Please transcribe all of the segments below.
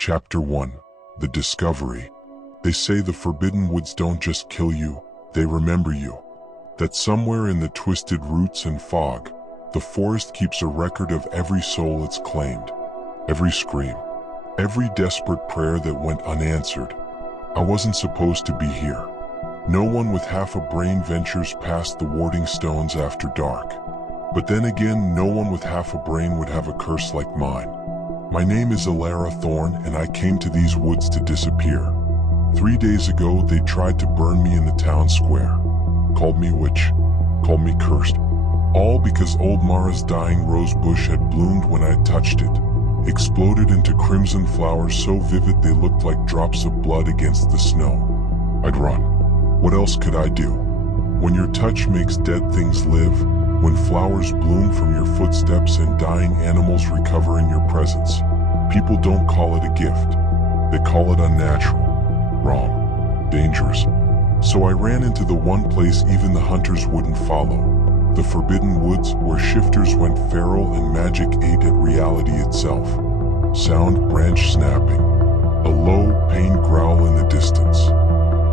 Chapter 1. The Discovery. They say the forbidden woods don't just kill you, they remember you. That somewhere in the twisted roots and fog, the forest keeps a record of every soul it's claimed. Every scream. Every desperate prayer that went unanswered. I wasn't supposed to be here. No one with half a brain ventures past the warding stones after dark. But then again, no one with half a brain would have a curse like mine. My name is Elara Thorn, and I came to these woods to disappear. 3 days ago, they tried to burn me in the town square. Called me witch. Called me cursed. All because old Mara's dying rose bush had bloomed when I touched it. Exploded into crimson flowers so vivid they looked like drops of blood against the snow. I'd run. What else could I do? When your touch makes dead things live, when flowers bloom from your footsteps and dying animals recover in your presence, people don't call it a gift. They call it unnatural, wrong, dangerous. So I ran into the one place even the hunters wouldn't follow. The forbidden woods where shifters went feral and magic ate at reality itself. Sound, branch snapping. A low, pained growl in the distance.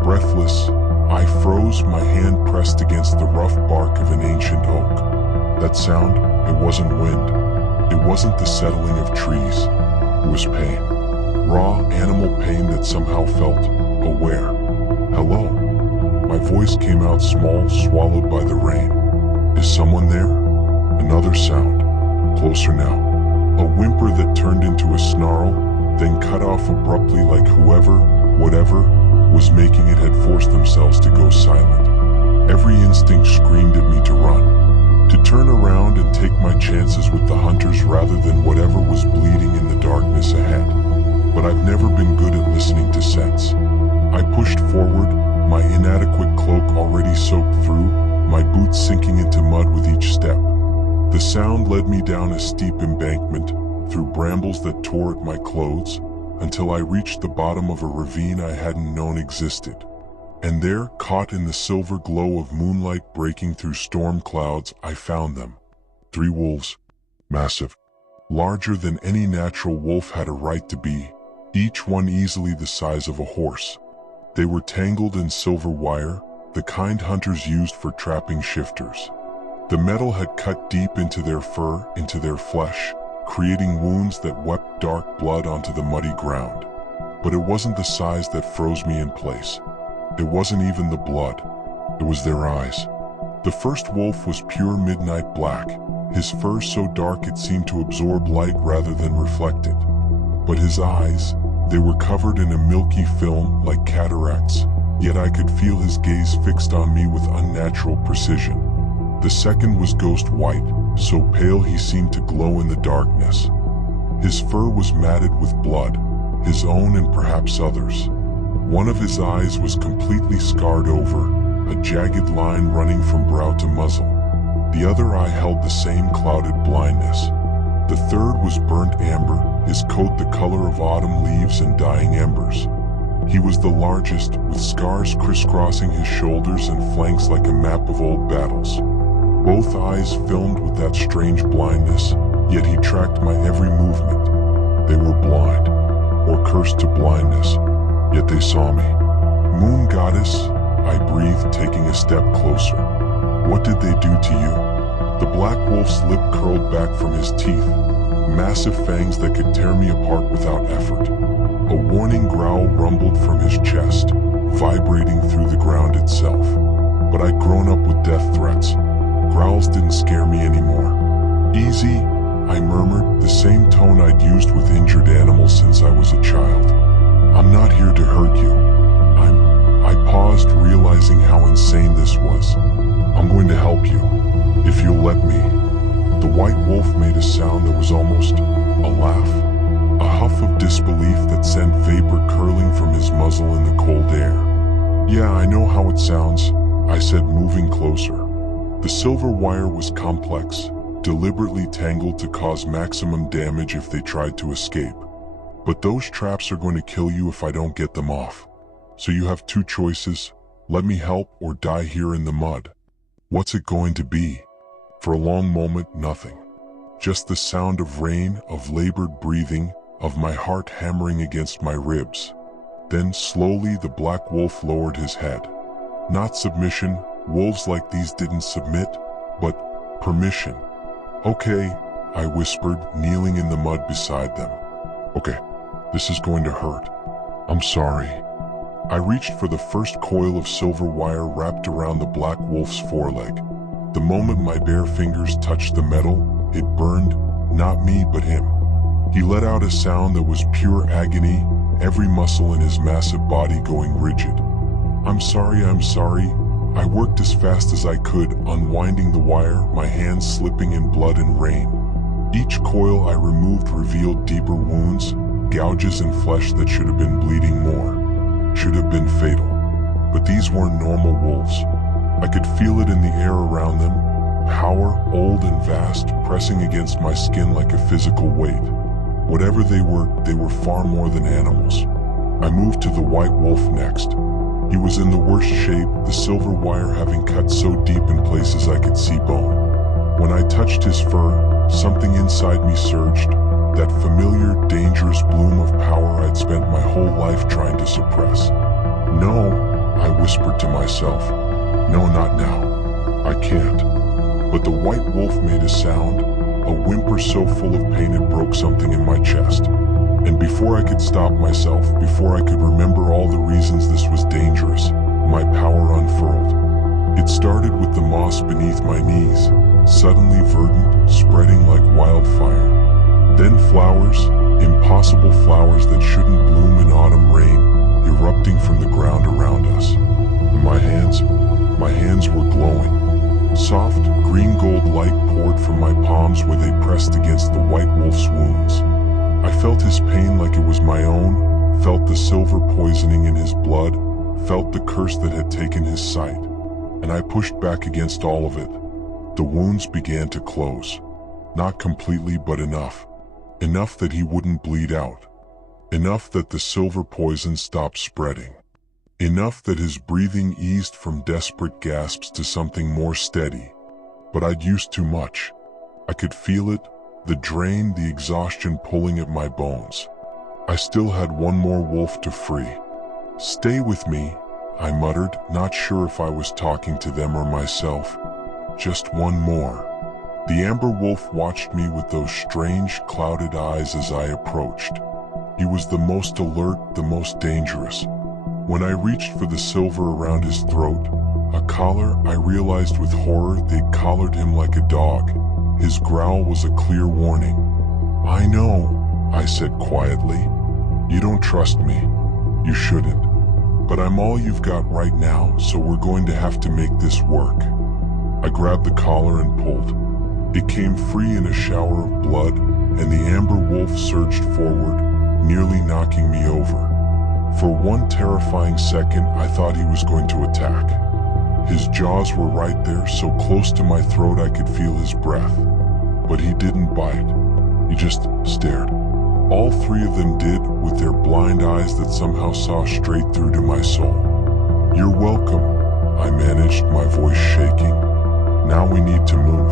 Breathless, I froze, my hand pressed against the rough bark of an ancient oak. That sound, it wasn't wind. It wasn't the settling of trees. It was pain. Raw, animal pain that somehow felt aware. Hello. My voice came out small, swallowed by the rain. Is someone there? Another sound. Closer now. A whimper that turned into a snarl, then cut off abruptly like whoever, whatever, was making it had forced themselves to go silent. Every instinct screamed at me to run, to turn around and take my chances with the hunters rather than whatever was bleeding in the darkness ahead. But I've never been good at listening to sense. I pushed forward, my inadequate cloak already soaked through, my boots sinking into mud with each step. The sound led me down a steep embankment, through brambles that tore at my clothes, until I reached the bottom of a ravine I hadn't known existed. And there, caught in the silver glow of moonlight breaking through storm clouds, I found them. 3 wolves. Massive. Larger than any natural wolf had a right to be, each one easily the size of a horse. They were tangled in silver wire, the kind hunters used for trapping shifters. The metal had cut deep into their fur, into their flesh, creating wounds that wept dark blood onto the muddy ground. But it wasn't the size that froze me in place. It wasn't even the blood. It was their eyes. The first wolf was pure midnight black, his fur so dark it seemed to absorb light rather than reflect it. But his eyes, they were covered in a milky film like cataracts, yet I could feel his gaze fixed on me with unnatural precision. The second was ghost white, so pale he seemed to glow in the darkness. His fur was matted with blood, his own and perhaps others. One of his eyes was completely scarred over, a jagged line running from brow to muzzle. The other eye held the same clouded blindness. The third was burnt amber, his coat the color of autumn leaves and dying embers. He was the largest, with scars crisscrossing his shoulders and flanks like a map of old battles. Both eyes filmed with that strange blindness, yet he tracked my every movement. They were blind, or cursed to blindness, yet they saw me. Moon goddess, I breathed, taking a step closer. What did they do to you? The black wolf's lip curled back from his teeth, massive fangs that could tear me apart without effort. A warning growl rumbled from his chest, vibrating through the ground itself. But I'd grown up with death threats. Growls didn't scare me anymore. Easy, I murmured, the same tone I'd used with injured animals since I was a child. I'm not here to hurt you. I paused, realizing how insane this was. I'm going to help you, if you'll let me. The white wolf made a sound that was almost a laugh, a huff of disbelief that sent vapor curling from his muzzle in the cold air. Yeah, I know how it sounds, I said, moving closer. The silver wire was complex, deliberately tangled to cause maximum damage if they tried to escape. But those traps are going to kill you if I don't get them off. So you have 2 choices, let me help or die here in the mud. What's it going to be? For a long moment, nothing. Just the sound of rain, of labored breathing, of my heart hammering against my ribs. Then slowly the black wolf lowered his head. Not submission, wolves like these didn't submit, but permission. "Okay," I whispered, kneeling in the mud beside them. "Okay, this is going to hurt. I'm sorry." I reached for the first coil of silver wire wrapped around the black wolf's foreleg. The moment my bare fingers touched the metal, it burned, not me but him. He let out a sound that was pure agony, every muscle in his massive body going rigid. I'm sorry. I worked as fast as I could, unwinding the wire, my hands slipping in blood and rain. Each coil I removed revealed deeper wounds, gouges in flesh that should have been bleeding more, should have been fatal. But these weren't normal wolves. I could feel it in the air around them, power, old and vast, pressing against my skin like a physical weight. Whatever they were far more than animals. I moved to the white wolf next. He was in the worst shape, the silver wire having cut so deep in places I could see bone. When I touched his fur, something inside me surged, that familiar, dangerous bloom of power I'd spent my whole life trying to suppress. "No," I whispered to myself. "No, not now. I can't." But the white wolf made a sound, a whimper so full of pain it broke something in my chest. And before I could stop myself, before I could remember all the reasons this was dangerous, my power unfurled. It started with the moss beneath my knees, suddenly verdant, spreading like wildfire. Then flowers, impossible flowers that shouldn't bloom in autumn rain, erupting from the ground around us. And my hands were glowing. Soft, green gold light poured from my palms where they pressed against the white wolf's wounds. I felt his pain like it was my own, felt the silver poisoning in his blood, felt the curse that had taken his sight. And I pushed back against all of it. The wounds began to close. Not completely, but enough. Enough that he wouldn't bleed out. Enough that the silver poison stopped spreading. Enough that his breathing eased from desperate gasps to something more steady. But I'd used too much. I could feel it, the drain, the exhaustion pulling at my bones. I still had one more wolf to free. "Stay with me," I muttered, not sure if I was talking to them or myself. "Just one more." The amber wolf watched me with those strange, clouded eyes as I approached. He was the most alert, the most dangerous. When I reached for the silver around his throat, a collar, I realized with horror they'd collared him like a dog. His growl was a clear warning. "I know," I said quietly. "You don't trust me. You shouldn't. But I'm all you've got right now, so we're going to have to make this work." I grabbed the collar and pulled. It came free in a shower of blood, and the amber wolf surged forward, nearly knocking me over. For one terrifying second, I thought he was going to attack. His jaws were right there, so close to my throat I could feel his breath. But he didn't bite. He just stared. All three of them did, with their blind eyes that somehow saw straight through to my soul. "You're welcome," I managed, my voice shaking. "Now we need to move.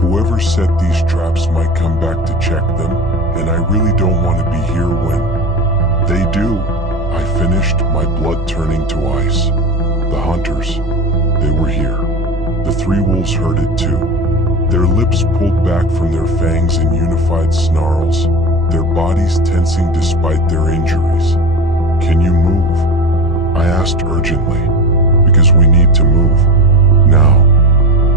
Whoever set these traps might come back to check them, and I really don't want to be here when they do." I finished, my blood turning to ice. The hunters, they were here. The three wolves heard it too. Their lips pulled back from their fangs in unified snarls, their bodies tensing despite their injuries. "Can you move?" I asked urgently. "Because we need to move. Now."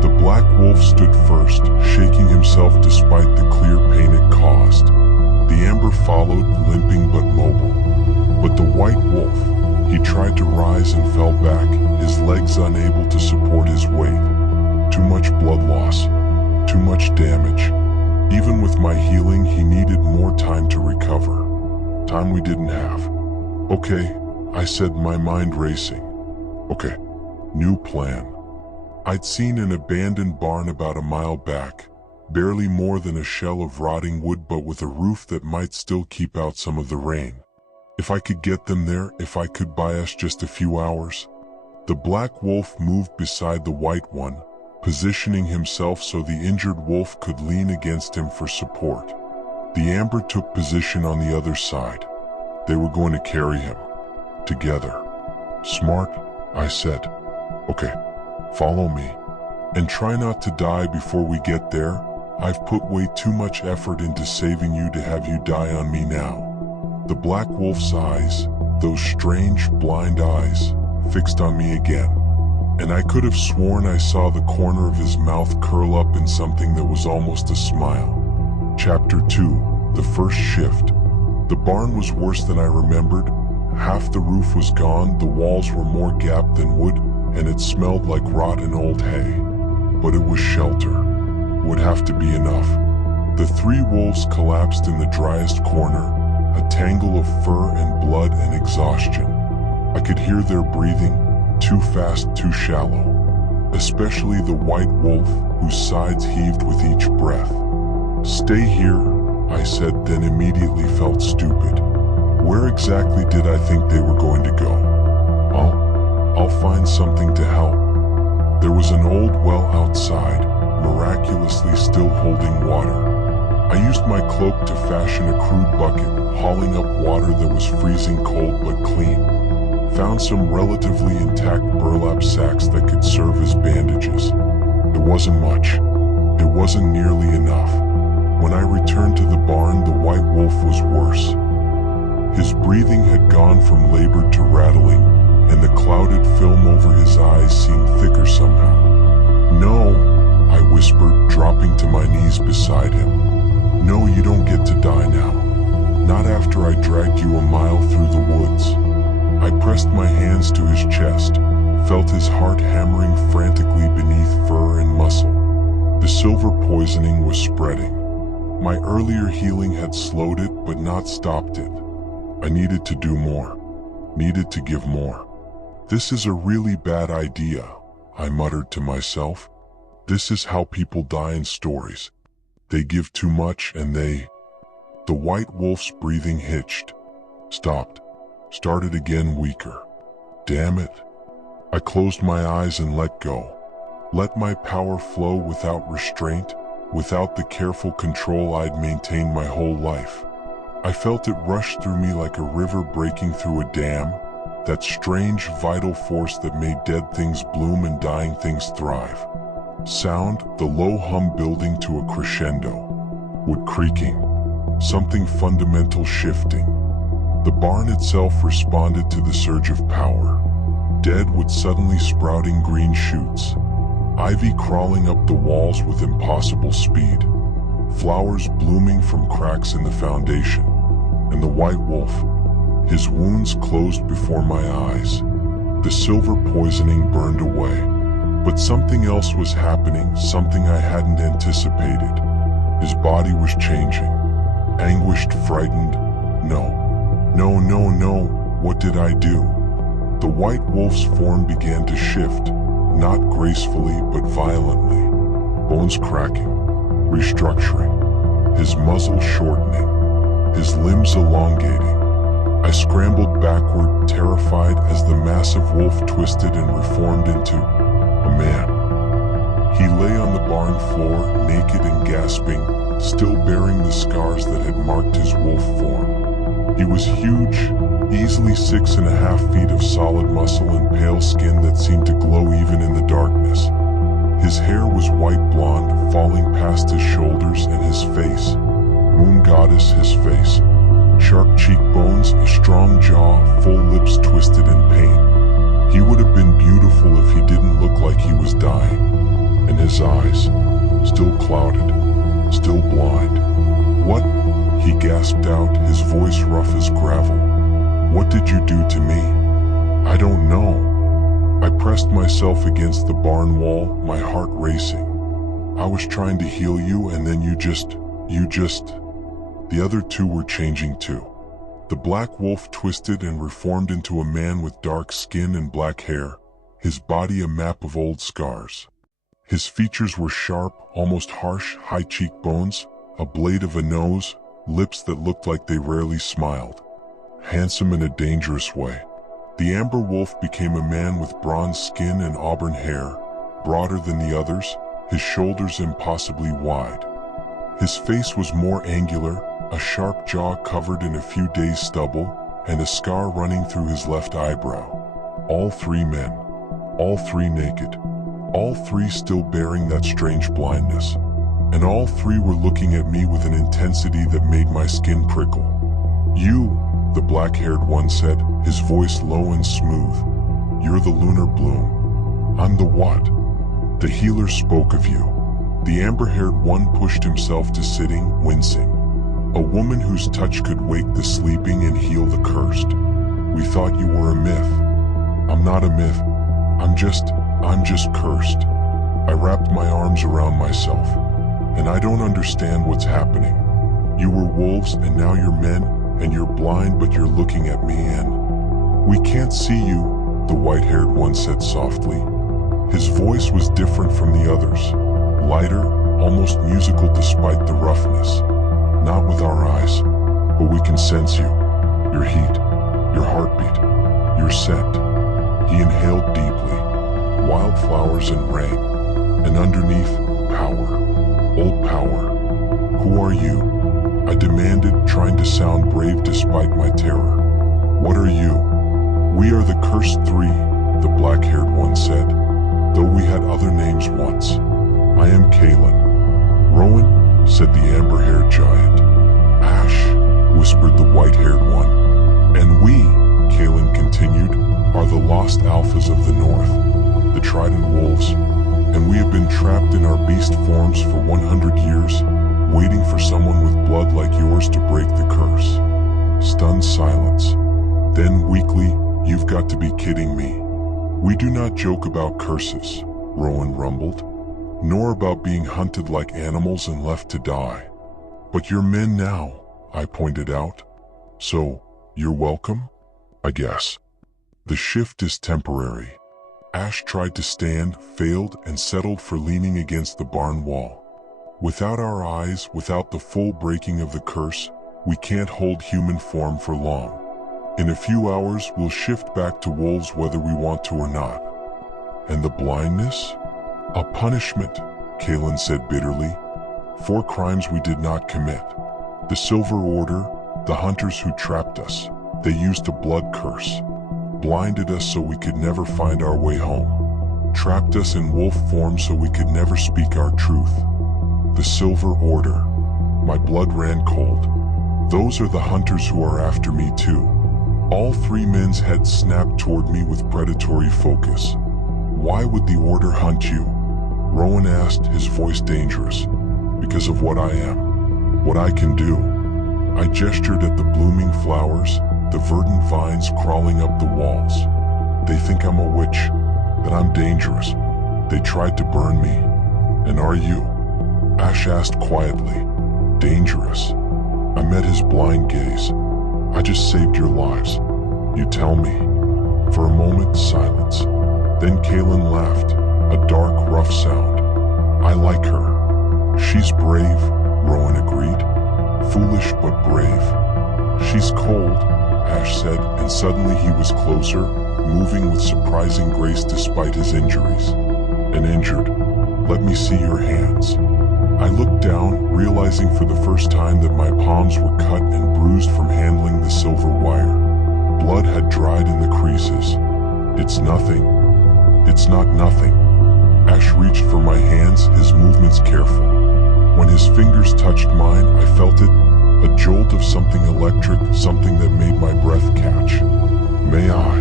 The black wolf stood first, shaking himself despite the clear pain it caused. The amber followed, limping but mobile. But the white wolf, he tried to rise and fell back, his legs unable to support his weight. Too much blood loss, too much damage. Even with my healing, he needed more time to recover. Time we didn't have. "Okay," I said, my mind racing. "Okay, new plan." I'd seen an abandoned barn about a mile back, barely more than a shell of rotting wood but with a roof that might still keep out some of the rain. If I could get them there, if I could buy us just a few hours. The black wolf moved beside the white one, positioning himself so the injured wolf could lean against him for support. The amber took position on the other side. They were going to carry him. Together. Smart, I said. Okay, follow me. And try not to die before we get there. I've put way too much effort into saving you to have you die on me now. The Black Wolf's eyes, those strange, blind eyes, fixed on me again. And I could have sworn I saw the corner of his mouth curl up in something that was almost a smile. Chapter 2, The First Shift. The barn was worse than I remembered. Half the roof was gone, the walls were more gapped than wood, and it smelled like rotten old hay. But it was shelter. Would have to be enough. The three wolves collapsed in the driest corner, a tangle of fur and blood and exhaustion. I could hear their breathing, too fast, too shallow. Especially the white wolf, whose sides heaved with each breath. Stay here, I said, then immediately felt stupid. Where exactly did I think they were going to go? I'll find something to help. There was an old well outside, miraculously still holding water. I used my cloak to fashion a crude bucket, hauling up water that was freezing cold but clean. Found some relatively intact burlap sacks that could serve as bandages. It wasn't much. It wasn't nearly enough. When I returned to the barn, the white wolf was worse. His breathing had gone from labored to rattling, and the clouded film over his eyes seemed thicker somehow. No, I whispered, dropping to my knees beside him. No, you don't get to die now. Not after I dragged you a mile through the woods. I pressed my hands to his chest, felt his heart hammering frantically beneath fur and muscle. The silver poisoning was spreading. My earlier healing had slowed it, but not stopped it. I needed to do more. Needed to give more. This is a really bad idea, I muttered to myself. This is how people die in stories. They give too much and they... The white wolf's breathing hitched. Stopped. Started again weaker. Damn it. I closed my eyes and let go. Let my power flow without restraint, without the careful control I'd maintained my whole life. I felt it rush through me like a river breaking through a dam, that strange vital force that made dead things bloom and dying things thrive. Sound, the low hum building to a crescendo. Wood creaking. Something fundamental shifting. The barn itself responded to the surge of power. Dead wood suddenly sprouting green shoots. Ivy crawling up the walls with impossible speed. Flowers blooming from cracks in the foundation. And the white wolf, his wounds closed before my eyes. The silver poisoning burned away. But something else was happening, something I hadn't anticipated. His body was changing. Anguished, frightened. No, what did I do? The white wolf's form began to shift, not gracefully but violently. Bones cracking, restructuring, his muzzle shortening, his limbs elongating. I scrambled backward, terrified, as the massive wolf twisted and reformed into a man. He lay on the barn floor, naked and gasping, still bearing the scars that had marked his wolf form. He was huge, easily 6.5 feet of solid muscle and pale skin that seemed to glow even in the darkness. His hair was white blonde, falling past his shoulders, and his face, moon goddess his face. Sharp cheekbones, a strong jaw, full lips twisted in pain. He would have been beautiful if he didn't look like he was dying. And his eyes, still clouded, still blind. What? He gasped out, his voice rough as gravel. What did you do to me? I don't know. I pressed myself against the barn wall, my heart racing. I was trying to heal you and then you just... The other two were changing too. The black wolf twisted and reformed into a man with dark skin and black hair, his body a map of old scars. His features were sharp, almost harsh, high cheekbones, a blade of a nose, lips that looked like they rarely smiled. Handsome in a dangerous way. The amber wolf became a man with bronze skin and auburn hair, broader than the others, his shoulders impossibly wide. His face was more angular, a sharp jaw covered in a few days' stubble, and a scar running through his left eyebrow. All three men, all three naked, all three still bearing that strange blindness, and all three were looking at me with an intensity that made my skin prickle. "You," the black-haired one said, his voice low and smooth. "You're the Lunar Bloom." "I'm the what?" "The healer spoke of you." The amber-haired one pushed himself to sitting, wincing. "A woman whose touch could wake the sleeping and heal the cursed. We thought you were a myth." "I'm not a myth. I'm just cursed." I wrapped my arms around myself. "And I don't understand what's happening. You were wolves and now you're men, and you're blind but you're looking at me and—" "We can't see you," the white-haired one said softly. His voice was different from the others, lighter, almost musical despite the roughness. "Not with our eyes, but we can sense you. Your heat, your heartbeat, your scent." He inhaled deeply. "Wildflowers and rain, and underneath, power. Old power." "Who are you?" I demanded, trying to sound brave despite my terror. "What are you?" "We are the Cursed Three," the black-haired one said, "though we had other names once. I am Kalen." "Rowan," said the amber-haired giant. "Ash," whispered the white-haired one. "And we," Kalen continued, "are the lost alphas of the north, the trident wolves, and we have been trapped in our beast forms for 100 years, waiting for someone with blood like yours to break the curse." Stunned silence. Then weakly, "You've got to be kidding me." "We do not joke about curses," Rowan rumbled, "nor about being hunted like animals and left to die." "But you're men now," I pointed out. "So, you're welcome? I guess." "The shift is temporary." Ash tried to stand, failed, and settled for leaning against the barn wall. "Without our eyes, without the full breaking of the curse, we can't hold human form for long. In a few hours, we'll shift back to wolves whether we want to or not." "And the blindness?" "A punishment," Kalen said bitterly. "For crimes we did not commit. The Silver Order, the hunters who trapped us, they used a blood curse. Blinded us so we could never find our way home. Trapped us in wolf form so we could never speak our truth. The Silver Order." My blood ran cold. "Those are the hunters who are after me too." All three men's heads snapped toward me with predatory focus. "Why would the Order hunt you?" Rowan asked, his voice dangerous. "Because of what I am. What I can do." I gestured at the blooming flowers, the verdant vines crawling up the walls. "They think I'm a witch, that I'm dangerous. They tried to burn me." "And are you?" Ash asked quietly. "Dangerous?" I met his blind gaze. "I just saved your lives. You tell me." For a moment, silence. Then Kalen laughed, a dark, rough sound. "I like her. She's brave," Rowan agreed. "Foolish but brave." "She's cold," Ash said, and suddenly he was closer, moving with surprising grace despite his injuries. "And injured. Let me see your hands." I looked down, realizing for the first time that my palms were cut and bruised from handling the silver wire. Blood had dried in the creases. "It's nothing." "It's not nothing." Ash reached for my hands, his movements careful. When his fingers touched mine, I felt it, a jolt of something electric, something that made my breath catch. "May I?"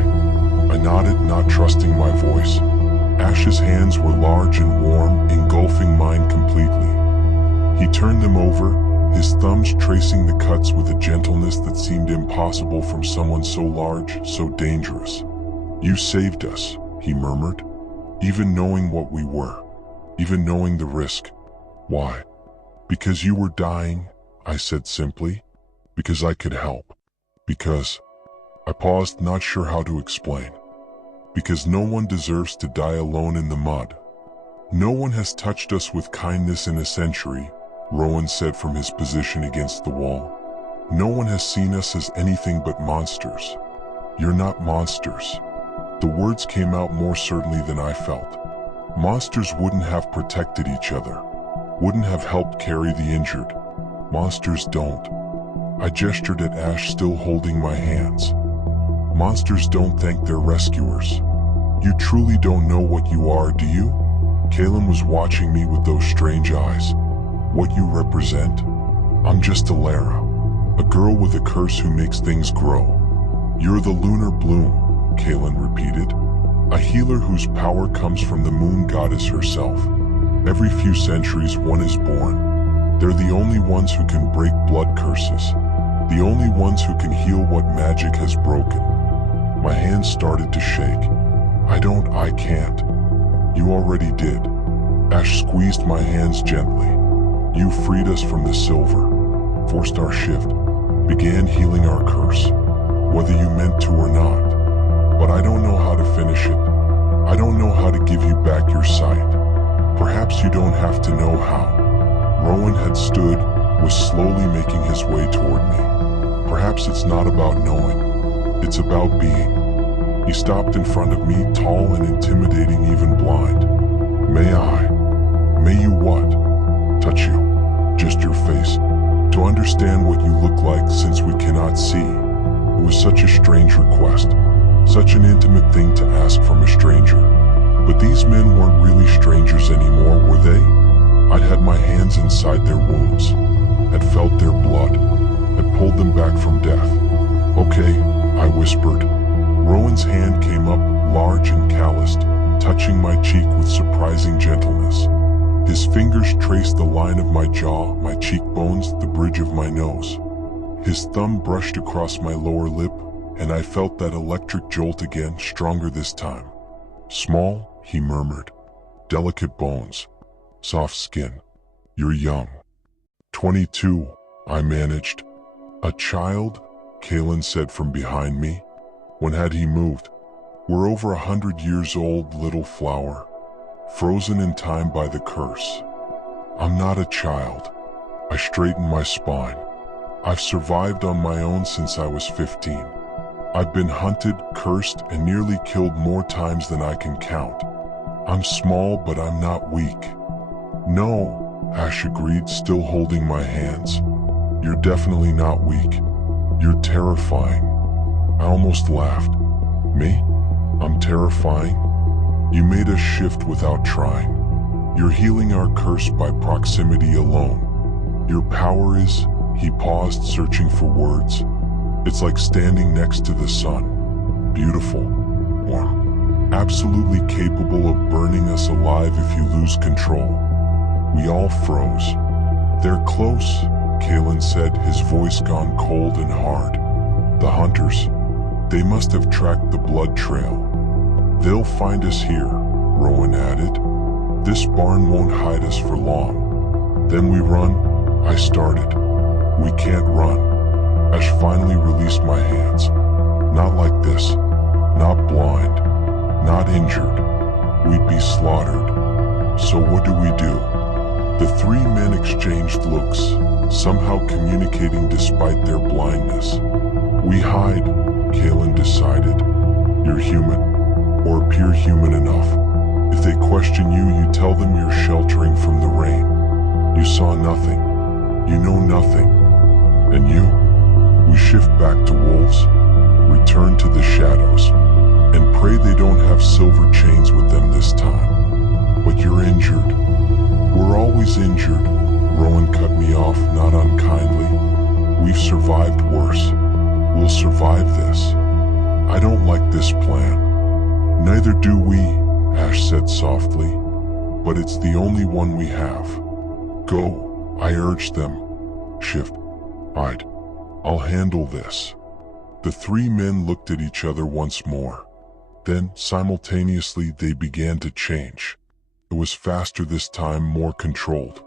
I nodded, not trusting my voice. Ash's hands were large and warm, engulfing mine completely. He turned them over, his thumbs tracing the cuts with a gentleness that seemed impossible from someone so large, so dangerous. "You saved us," he murmured. "Even knowing what we were. Even knowing the risk. Why?" "Because you were dying," I said simply. "Because I could help. Because—" I paused, not sure how to explain. "Because no one deserves to die alone in the mud. No one has touched us with kindness in a century," Rowan said from his position against the wall. "No one has seen us as anything but monsters. You're not monsters." The words came out more certainly than I felt. Monsters wouldn't have protected each other, wouldn't have helped carry the injured. Monsters don't. I gestured at Ash, still holding my hands. Monsters don't thank their rescuers. You truly don't know what you are, do you? Kaylin was watching me with those strange eyes. What you represent? I'm just Elara, a girl with a curse who makes things grow. You're the Lunar Bloom, Kaylin repeated. A healer whose power comes from the moon goddess herself. Every few centuries one is born. They're the only ones who can break blood curses. The only ones who can heal what magic has broken. My hands started to shake. I can't. You already did. Ash squeezed my hands gently. You freed us from the silver, forced our shift, began healing our curse, whether you meant to or not. But I don't know how to finish it. I don't know how to give you back your sight. Perhaps you don't have to know how. Rowan had stood, was slowly making his way toward me. Perhaps it's not about knowing. It's about being. He stopped in front of me, tall and intimidating, even blind. May you what? Touch you. Just your face. To understand what you look like since we cannot see. It was such a strange request. Such an intimate thing to ask from a stranger. But these men weren't really strangers anymore, were they? I'd had my hands inside their wounds. Had felt their blood. Had pulled them back from death. Okay, I whispered. Rowan's hand came up, large and calloused, touching my cheek with surprising gentleness. His fingers traced the line of my jaw, my cheekbones, the bridge of my nose. His thumb brushed across my lower lip, and I felt that electric jolt again, stronger this time. Small, he murmured. Delicate bones. Soft skin. You're young. 22, I managed. A child? Kaylin said from behind me. When had he moved? We're over 100 years old, little flower. Frozen in time by the curse. I'm not a child. I straightened my spine. I've survived on my own since I was 15. I've been hunted, cursed, and nearly killed more times than I can count. I'm small, but I'm not weak. No, Ash agreed, still holding my hands. You're definitely not weak. You're terrifying. I almost laughed. Me? I'm terrifying? You made us shift without trying. You're healing our curse by proximity alone. Your power is... He paused, searching for words. It's like standing next to the sun. Beautiful. Warm. Absolutely capable of burning us alive if you lose control. We all froze. They're close, Kaylin said, his voice gone cold and hard. The hunters. They must have tracked the blood trail. They'll find us here, Rowan added. This barn won't hide us for long. Then we run, I started. We can't run. Ash finally released my hands. Not like this. Not blind. Not injured. We'd be slaughtered. So what do? The three men exchanged looks, somehow communicating despite their blindness. We hide, Kaylin decided. You're human, or appear human enough. If they question you, you tell them you're sheltering from the rain. You saw nothing. You know nothing. And you? We shift back to wolves, return to the shadows, and pray they don't have silver chains with them this time. But you're injured. We're always injured. Rowan cut me off, not unkindly. We've survived worse. We'll survive this. I don't like this plan. Neither do we, Ash said softly. But it's the only one we have. Go, I urged them. Shift. I'll handle this. The three men looked at each other once more. Then, simultaneously, they began to change. It was faster this time, more controlled.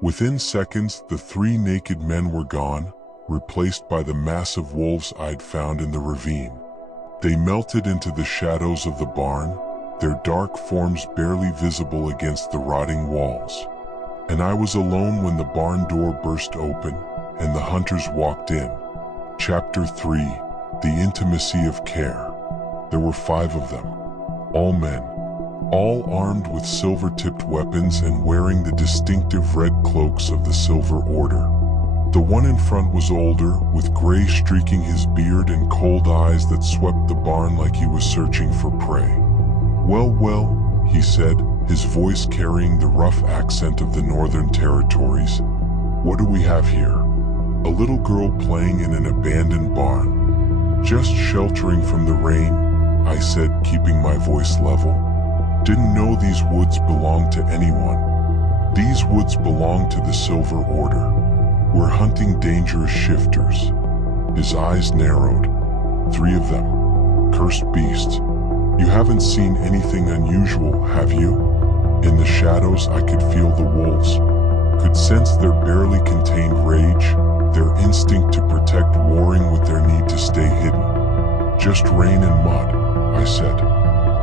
Within seconds, the three naked men were gone, replaced by the massive wolves I'd found in the ravine. They melted into the shadows of the barn, their dark forms barely visible against the rotting walls. And I was alone when the barn door burst open, and the hunters walked in. Chapter 3, The Intimacy of Care. There were 5 of them, all men, all armed with silver-tipped weapons and wearing the distinctive red cloaks of the Silver Order. The one in front was older, with gray streaking his beard and cold eyes that swept the barn like he was searching for prey. Well, he said, his voice carrying the rough accent of the Northern Territories. What do we have here? A little girl playing in an abandoned barn. Just sheltering from the rain, I said, keeping my voice level. Didn't know these woods belonged to anyone. These woods belong to the Silver Order. We're hunting dangerous shifters. His eyes narrowed. 3 of them. Cursed beasts. You haven't seen anything unusual, have you? In the shadows I could feel the wolves. Could sense their barely contained rage, their instinct to protect warring with their need to stay hidden. Just rain and mud, I said.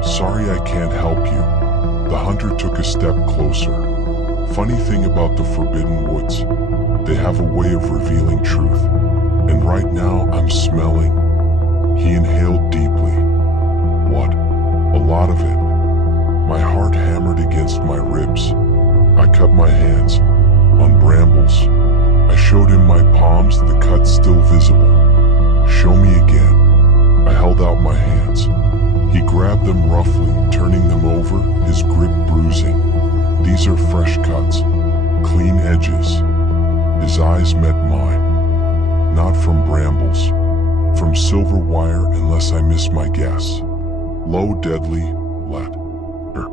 Sorry I can't help you. The hunter took a step closer. Funny thing about the Forbidden Woods, they have a way of revealing truth. And right now I'm smelling. He inhaled deeply. What? A lot of it. My heart hammered against my ribs. I cut my hands on brambles. I showed him my palms, the cuts still visible. Show me again. I held out my hands. He grabbed them roughly, turning them over, his grip bruising. These are fresh cuts, clean edges. His eyes met mine. Not from brambles, from silver wire unless I miss my guess. Low, deadly, let her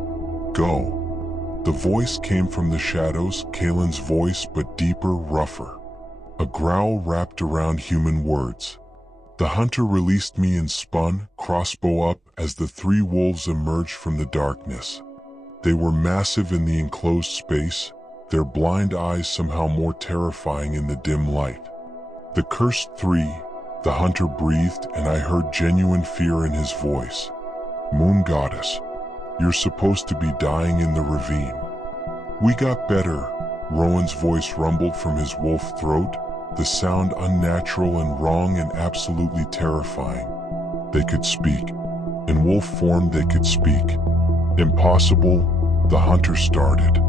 go. The voice came from the shadows, Kalen's voice, but deeper, rougher. A growl wrapped around human words. The hunter released me and spun, crossbow up, as the 3 wolves emerged from the darkness. They were massive in the enclosed space, their blind eyes somehow more terrifying in the dim light. The cursed 3, the hunter breathed, and I heard genuine fear in his voice. Moon Goddess, you're supposed to be dying in the ravine. We got better, Rowan's voice rumbled from his wolf throat, the sound unnatural and wrong and absolutely terrifying. They could speak. In wolf form they could speak. Impossible, the hunter started.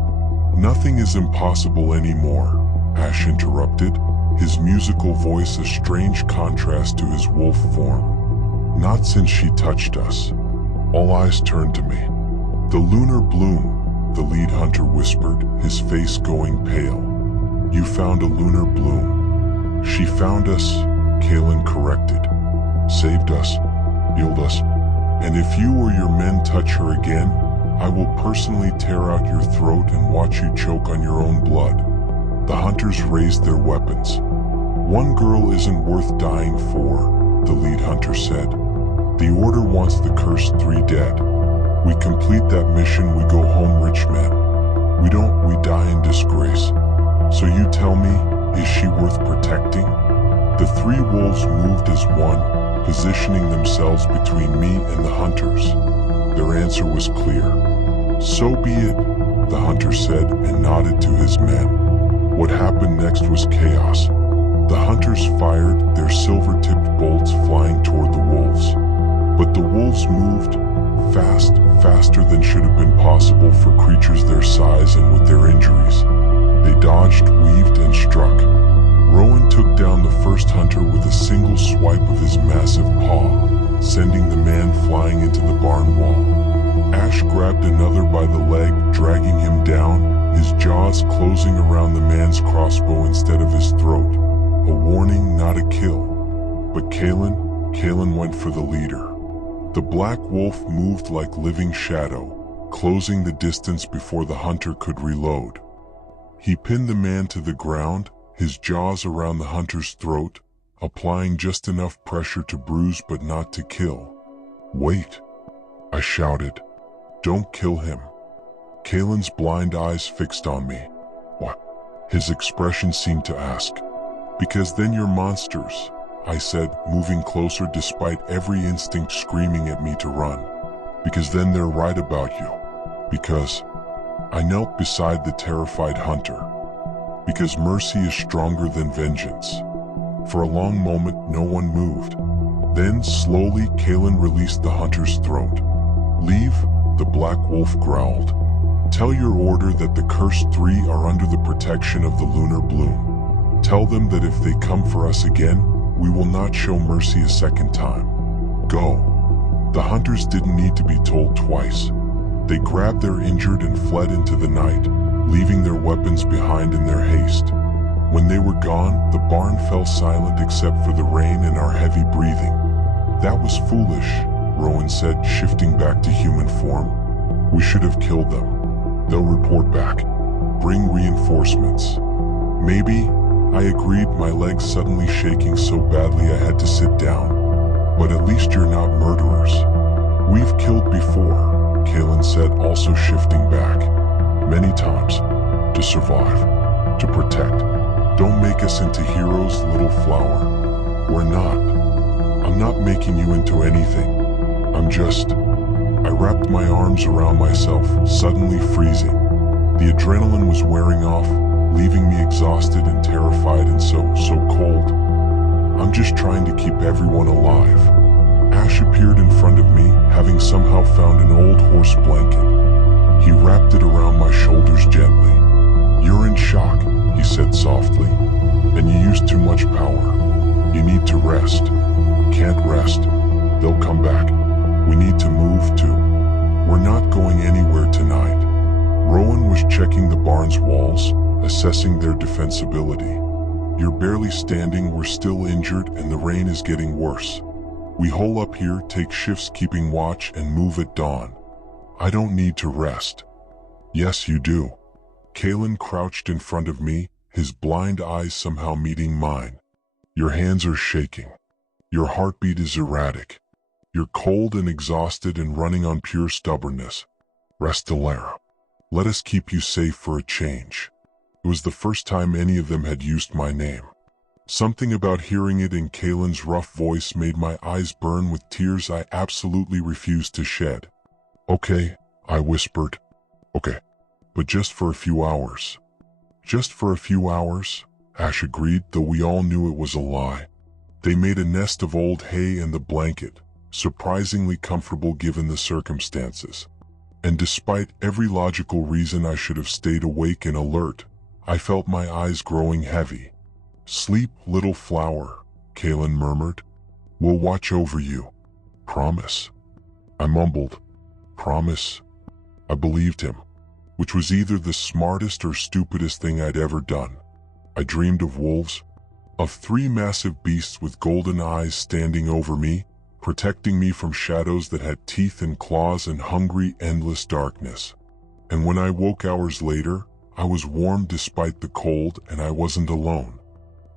Nothing is impossible anymore, Ash interrupted, his musical voice a strange contrast to his wolf form. Not since she touched us. All eyes turned to me. The lunar bloom, the lead hunter whispered, his face going pale. You found a lunar bloom. She found us, Kalen corrected. Saved us, healed us. And if you or your men touch her again, I will personally tear out your throat and watch you choke on your own blood. The hunters raised their weapons. One girl isn't worth dying for, the lead hunter said. The order wants the cursed 3 dead. We complete that mission, we go home rich men. We don't, we die in disgrace. So you tell me, is she worth protecting? The 3 wolves moved as one, positioning themselves between me and the hunters. Their answer was clear. So be it, the hunter said and nodded to his men. What happened next was chaos. The hunters fired, their silver-tipped bolts flying toward the wolves. But the wolves moved faster than should have been possible for creatures their size and with their injuries. They dodged, weaved, and struck. Rowan took down the first hunter with a single swipe of his massive paw, sending the man flying into the barn wall. Ash grabbed another by the leg, dragging him down, his jaws closing around the man's crossbow instead of his throat. A warning, not a kill. But Kalen went for the leader. The black wolf moved like living shadow, closing the distance before the hunter could reload. He pinned the man to the ground, his jaws around the hunter's throat, applying just enough pressure to bruise but not to kill. Wait, I shouted. Don't kill him. Kalen's blind eyes fixed on me. What? His expression seemed to ask. Because then you're monsters, I said, moving closer despite every instinct screaming at me to run. Because then they're right about you. Because I knelt beside the terrified hunter. Because mercy is stronger than vengeance. For a long moment, no one moved. Then, slowly, Kalen released the hunter's throat. Leave, the black wolf growled. Tell your order that the cursed 3 are under the protection of the lunar bloom. Tell them that if they come for us again, we will not show mercy a second time. Go." The hunters didn't need to be told twice. They grabbed their injured and fled into the night, leaving their weapons behind in their haste. When they were gone, the barn fell silent except for the rain and our heavy breathing. "That was foolish," Rowan said, shifting back to human form. "We should have killed them. They'll report back. Bring reinforcements." "Maybe," I agreed, my legs suddenly shaking so badly I had to sit down. "But at least you're not murderers." "We've killed before," Kalen said, also shifting back. "Many times. To survive. To protect. Don't make us into heroes, little flower. We're not. I'm not making you into anything. I'm just..." I wrapped my arms around myself, suddenly freezing. The adrenaline was wearing off, leaving me exhausted and terrified and so cold. "I'm just trying to keep everyone alive." Ash appeared in front of me, having somehow found an old horse blanket. He wrapped it around my shoulders gently. "You're in shock," he said softly, "and you used too much power. You need to rest." "Can't rest. They'll come back. We need to move too. We're not going anywhere tonight." Rowan was checking the barn's walls, assessing their defensibility. "You're barely standing, we're still injured, and the rain is getting worse. We hole up here, take shifts keeping watch, and move at dawn." "I don't need to rest." "Yes, you do." Kalen crouched in front of me, his blind eyes somehow meeting mine. "Your hands are shaking. Your heartbeat is erratic. You're cold and exhausted and running on pure stubbornness. Rest, Elara. Let us keep you safe for a change." It was the first time any of them had used my name. Something about hearing it in Kalen's rough voice made my eyes burn with tears I absolutely refused to shed. "Okay," I whispered. "Okay, but just for a few hours." "Just for a few hours," Ash agreed, though we all knew it was a lie. They made a nest of old hay and the blanket, surprisingly comfortable given the circumstances. And despite every logical reason I should have stayed awake and alert, I felt my eyes growing heavy. "Sleep, little flower," Kalen murmured. "We'll watch over you. Promise." I mumbled, "Promise." I believed him, which was either the smartest or stupidest thing I'd ever done. I dreamed of wolves, of 3 massive beasts with golden eyes standing over me, protecting me from shadows that had teeth and claws and hungry, endless darkness. And when I woke hours later, I was warm despite the cold, and I wasn't alone.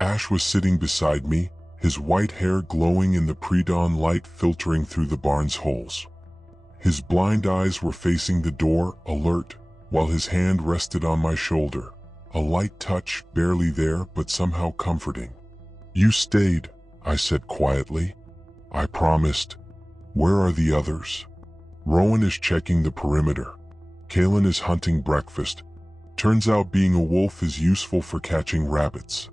Ash was sitting beside me, his white hair glowing in the pre-dawn light filtering through the barn's holes. His blind eyes were facing the door, alert, while his hand rested on my shoulder, a light touch, barely there but somehow comforting. "You stayed," I said quietly. "I promised." "Where are the others?" "Rowan is checking the perimeter. Kalen is hunting breakfast. Turns out being a wolf is useful for catching rabbits."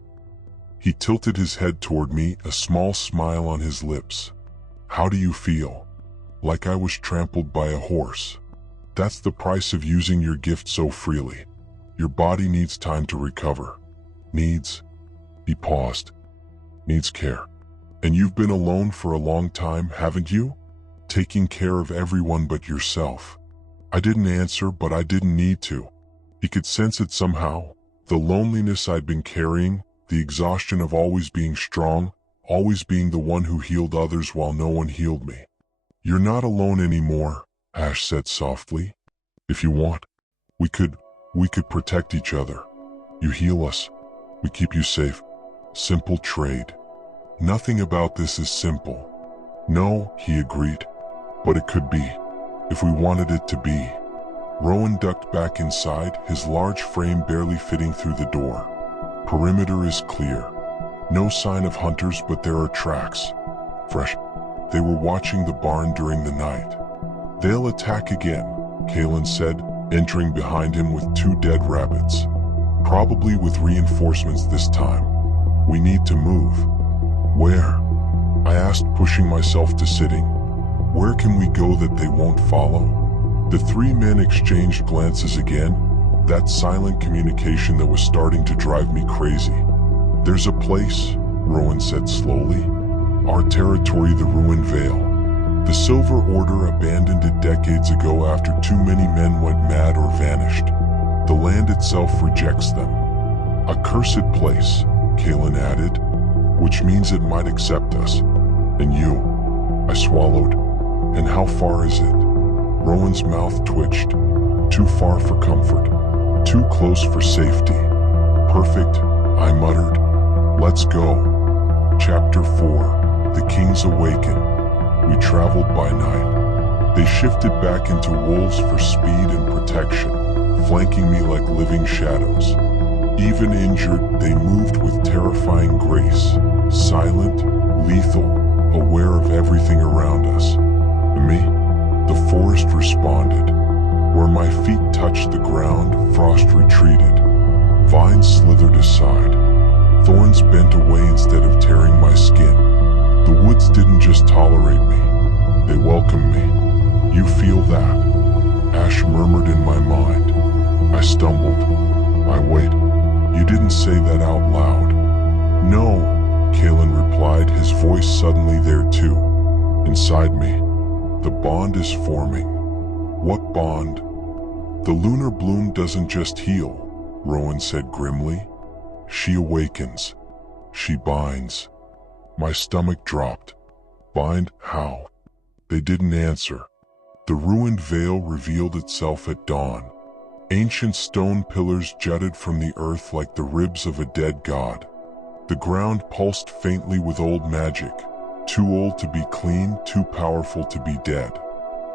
He tilted his head toward me, a small smile on his lips. "How do you feel?" "Like I was trampled by a horse. That's the price of using your gift so freely. Your body needs time to recover. Needs..." He paused. "Needs care. And you've been alone for a long time, haven't you? Taking care of everyone but yourself." I didn't answer, but I didn't need to. He could sense it somehow, the loneliness I'd been carrying, the exhaustion of always being strong, always being the one who healed others while no one healed me. "You're not alone anymore," Ash said softly. "If you want, we could protect each other. You heal us, we keep you safe. Simple trade." "Nothing about this is simple." "No," he agreed. "But it could be, if we wanted it to be." Rowan ducked back inside, his large frame barely fitting through the door. "Perimeter is clear. No sign of hunters, but there are tracks. Fresh. They were watching the barn during the night." "They'll attack again," Kalen said, entering behind him with 2 dead rabbits. "Probably with reinforcements this time. We need to move." "Where?" I asked, pushing myself to sitting. "Where can we go that they won't follow?" The 3 men exchanged glances again, that silent communication that was starting to drive me crazy. There's a place, Rowan said slowly. Our territory, the Ruined Vale. The Silver Order abandoned it decades ago after too many men went mad or vanished. The land itself rejects them. A cursed place, Kalen added, which means it might accept us. And you, I swallowed. And how far is it? Rowan's mouth twitched. Too far for comfort. Too close for safety. Perfect, I muttered. Let's go. Chapter 4. The Kings Awaken. We traveled by night. They shifted back into wolves for speed and protection, flanking me like living shadows. Even injured, they moved with terrifying grace, silent, lethal, aware of everything around us. And me? The forest responded. Where my feet touched the ground, frost retreated. Vines slithered aside. Thorns bent away instead of tearing my skin. The woods didn't just tolerate me, they welcomed me. You feel that? Ash murmured in my mind. I stumbled. Wait, you didn't say that out loud. No, Kalen replied, his voice suddenly there too. Inside me, the bond is forming. What bond? The lunar bloom doesn't just heal, Rowan said grimly. She awakens. She binds. My stomach dropped. Bind how? They didn't answer. The ruined vale revealed itself at dawn. Ancient stone pillars jutted from the earth like the ribs of a dead god. The ground pulsed faintly with old magic, too old to be clean, too powerful to be dead.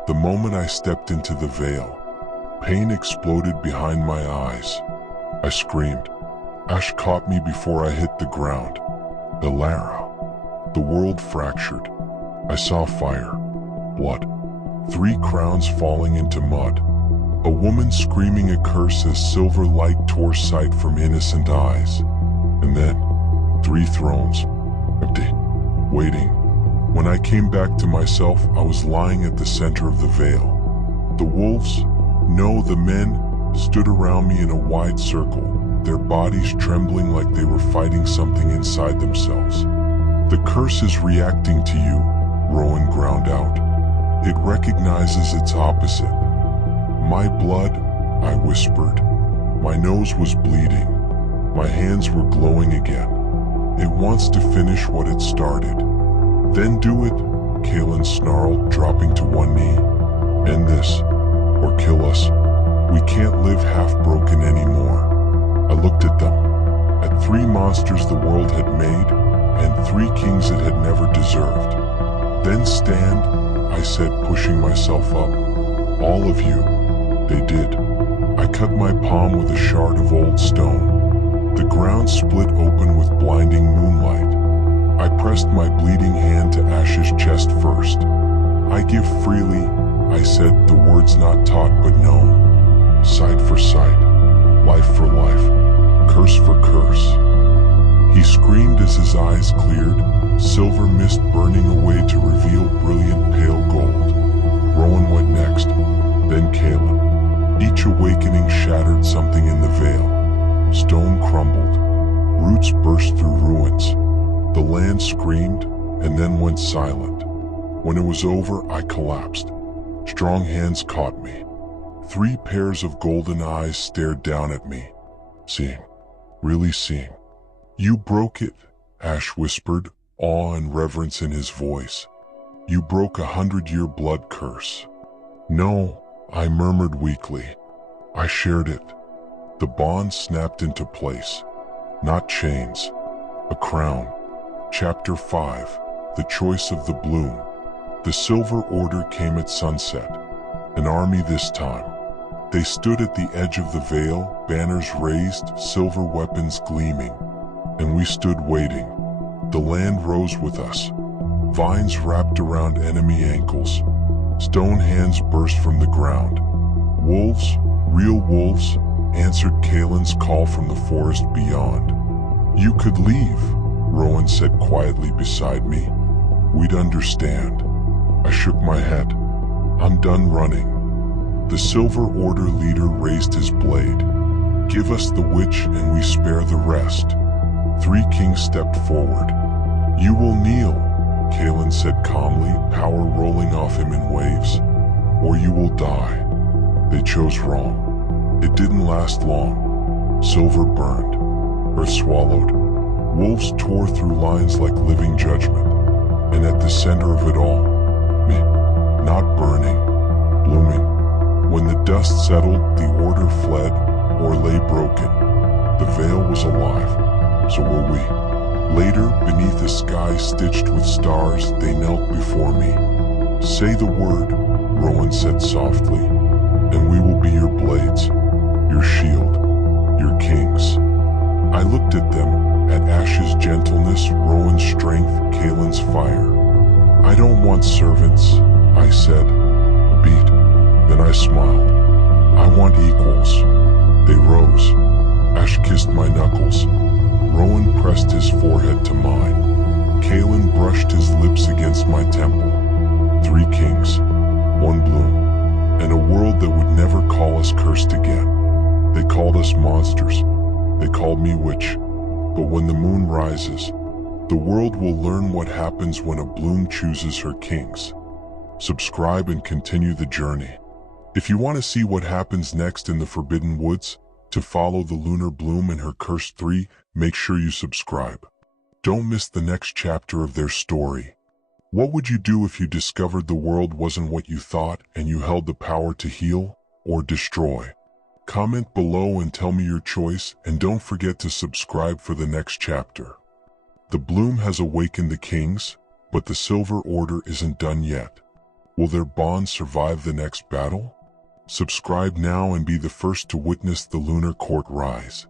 The moment I stepped into the vale, pain exploded behind my eyes. I screamed. Ash caught me before I hit the ground. Elara. The world fractured. I saw fire, blood, 3 crowns falling into mud. A woman screaming a curse as silver light tore sight from innocent eyes. And then, 3 thrones, empty, waiting. When I came back to myself, I was lying at the center of the vale. The wolves, no, the men, stood around me in a wide circle, their bodies trembling like they were fighting something inside themselves. The curse is reacting to you, Rowan ground out. It recognizes its opposite. My blood, I whispered. My nose was bleeding. My hands were glowing again. It wants to finish what it started. Then do it, Kalen snarled, dropping to one knee. End this, or kill us. We can't live half-broken anymore. I looked at them, at 3 monsters the world had made, and 3 kings it had never deserved. Then stand, I said, pushing myself up. All of you. They did. I cut my palm with a shard of old stone. The ground split open with blinding moonlight. I pressed my bleeding hand to Ash's chest first. I give freely, I said, the words not taught but known. Sight for sight, life for life, curse for curse. He screamed as his eyes cleared, silver mist burning away to reveal brilliant pale gold. Rowan went next, then Kalen. Each awakening shattered something in the vale. Stone crumbled, roots burst through ruins. The land screamed and then went silent. When it was over, I collapsed. Strong hands caught me. 3 pairs of golden eyes stared down at me. Seeing, really seeing. You broke it, Ash whispered, awe and reverence in his voice. You broke a 100-year blood curse. No, I murmured weakly. I shared it. The bond snapped into place. Not chains. A crown. Chapter 5. The Choice of the Bloom. The Silver Order came at sunset. An army this time. They stood at the edge of the vale, banners raised, silver weapons gleaming. And we stood waiting. The land rose with us. Vines wrapped around enemy ankles. Stone hands burst from the ground. Wolves, real wolves, answered Kalen's call from the forest beyond. You could leave, Rowan said quietly beside me. We'd understand. I shook my head. I'm done running. The Silver Order leader raised his blade. Give us the witch and we spare the rest. Three kings stepped forward. "You will kneel," Kalen said calmly, power rolling off him in waves. "Or you will die." They chose wrong. It didn't last long. Silver burned. Earth swallowed. Wolves tore through lines like living judgment. And at the center of it all, me, not burning, blooming. When the dust settled, the order fled or lay broken. The veil was alive, so were we. Later, beneath a sky stitched with stars, they knelt before me. "Say the word," Rowan said softly, "and we will be your blades, your shield, your kings." I looked at them, at Ash's gentleness, Rowan's strength, Kalen's fire. "I don't want servants," I said. A beat. Then I smiled. "I want equals." They rose. Ash kissed my knuckles. Rowan pressed his forehead to mine. Kalen brushed his lips against my temple. Three kings, one bloom, and a world that would never call us cursed again. They called us monsters. They called me witch. But when the moon rises, the world will learn what happens when a bloom chooses her kings. Subscribe and continue the journey. If you want to see what happens next in the Forbidden Woods, to follow the Lunar Bloom and her Cursed 3, make sure you subscribe. Don't miss the next chapter of their story. What would you do if you discovered the world wasn't what you thought and you held the power to heal or destroy? Comment below and tell me your choice, and don't forget to subscribe for the next chapter. The bloom has awakened the kings, but the Silver Order isn't done yet. Will their bond survive the next battle? Subscribe now and be the first to witness the Lunar Court rise.